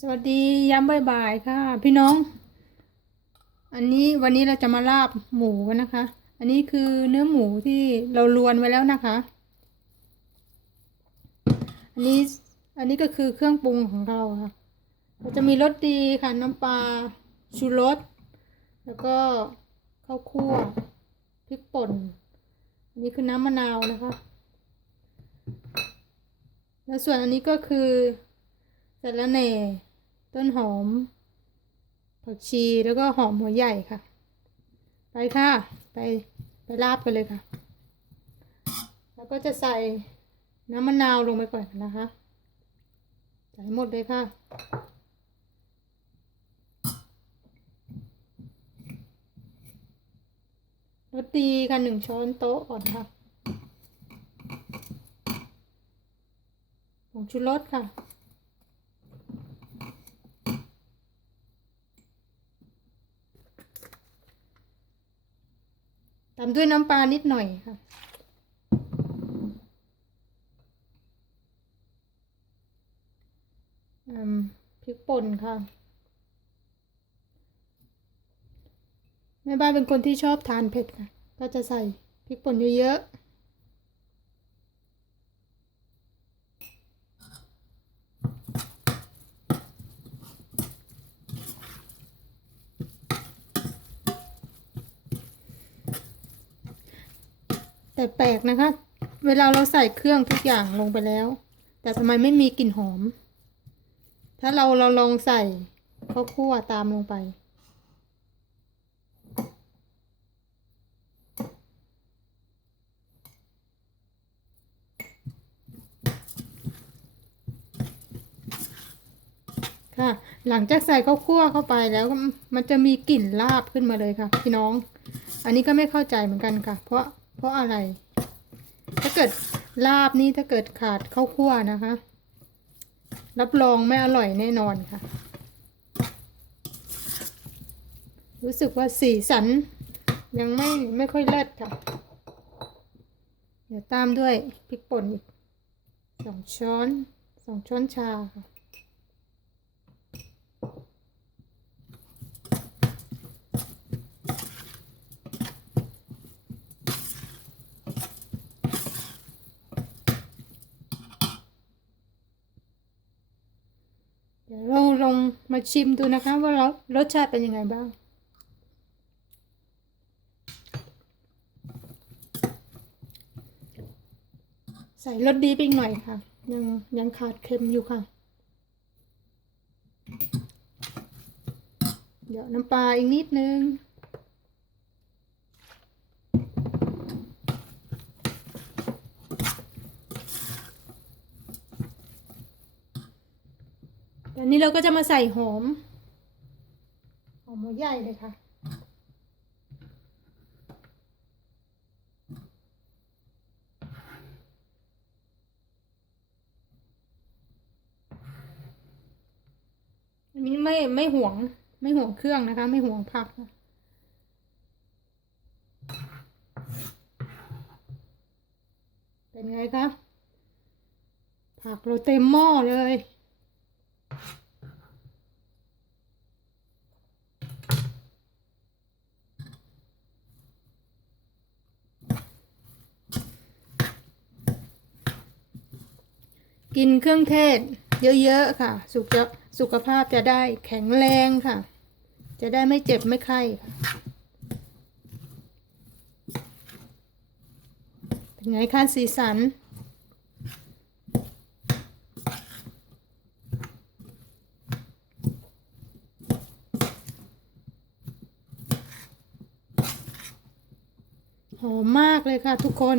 สวัสดีย้ำบ่ายๆค่ะ พี่น้อง อันนี้วันนี้เราจะมาลาบหมูกันนะคะ อันนี้คือเนื้อหมูที่เราลวนไว้แล้วนะคะ อันนี้อันนี้ก็คือเครื่องปรุงของเราค่ะเราจะมีรสดีค่ะน้ำปลาชูรสแล้วก็ข้าวคั่วพริกป่นอันนี้คือน้ำมะนาวนะคะ แล้วส่วนอันนี้ก็คือสะระแหน่ ต้นหอม ผักชีแล้วก็หอมหัวใหญ่ค่ะ ไปค่ะ ไปไปลาบกันเลยค่ะ แล้วก็จะใส่น้ำมะนาวลงไปก่อนนะคะ ใส่หมดเลยค่ะรสดีค่ะหนึ่งช้อนโต๊ะก่อนค่ะผงชูรสค่ะามด้วยน้ำปลานิดหน่อยค่ะ พริกป่นค่ะ แม่บ้านเป็นคนที่ชอบทานเผ็ดค่ะ ก็จะใส่พริกป่นเยอะๆ แต่แปลกนะคะ เวลาเราใส่เครื่องทุกอย่างลงไปแล้ว แต่ทำไมไม่มีกลิ่นหอม ถ้าเราเราลองใส่ข้าวคั่วตามลงไป ค่ะ หลังจากใส่ข้าวคั่วเข้าไปแล้วมันจะมีกลิ่นลาบขึ้นมาเลยค่ะ พี่น้อง อันนี้ก็ไม่เข้าใจเหมือนกันค่ะ เพราะ ราะอะไร ถ้าเกิดลาบนี่ถ้าเกิดขาดข้าวคั่วนะคะ รับรองไม่อร่อยแน่นอนค่ะ รู้สึกว่าสีสัน ยังไม่ไม่ค่อยเลิศค่ะ เดี๋ยวตามด้วยพริกป่นอีกสองช้อนสองช้อนชาค่ะ เดี๋ยวเรา ลองมาชิมดูนะคะ ว่ารสรสชาติเป็นยังไงบ้างใส่รสดีไปหน่อยค่ะ ยังยังขาดเค็มอยู่ค่ะ เดี๋ยวน้ำปลาอีกนิดนึง นนี้เราก็จะมาใส่หอม หอมหัวใหญ่เลยค่ะ อันนี้ไม่ไม่ห่วงไม่ห่วงเครื่องนะคะ ไม่ห่วงผักนะเป็นไงคะ ผักเราเต็มหม้อเลย กินเครื่องเทศ เยอะๆค่ะ สุขสุขภาพจะได้แข็งแรงค่ะ จะได้ไม่เจ็บไม่ไข้ค่ะเป็นไงคะสีสันหอมมากเลยค่ะทุกคน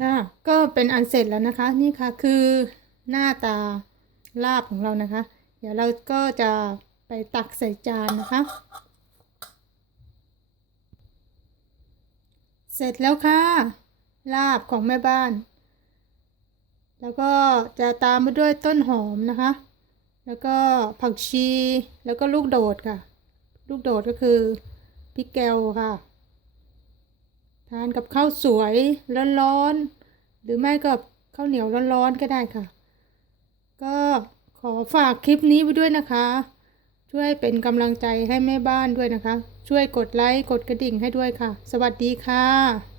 ค่ะก็เป็นอันเสร็จแล้วนะคะ นี่ค่ะคือหน้าตาลาบของเรานะคะ เดี๋ยวเราก็จะไปตักใส่จานนะคะ เสร็จแล้วค่ะ ลาบของแม่บ้าน แล้วก็จะตามมาด้วยต้นหอมนะคะ แล้วก็ผักชีแล้วก็ลูกโดดค่ะ ลูกโดดก็คือพริกแกวค่ะ ทานกับข้าวสวยร้อนๆหรือไม่กับข้าวเหนียวร้อนๆก็ได้ค่ะ ก็ขอฝากคลิปนี้ไว้ด้วยนะคะ ช่วยเป็นกำลังใจให้แม่บ้านด้วยนะคะ ช่วยกดไลค์กดกระดิ่งให้ด้วยค่ะ สวัสดีค่ะ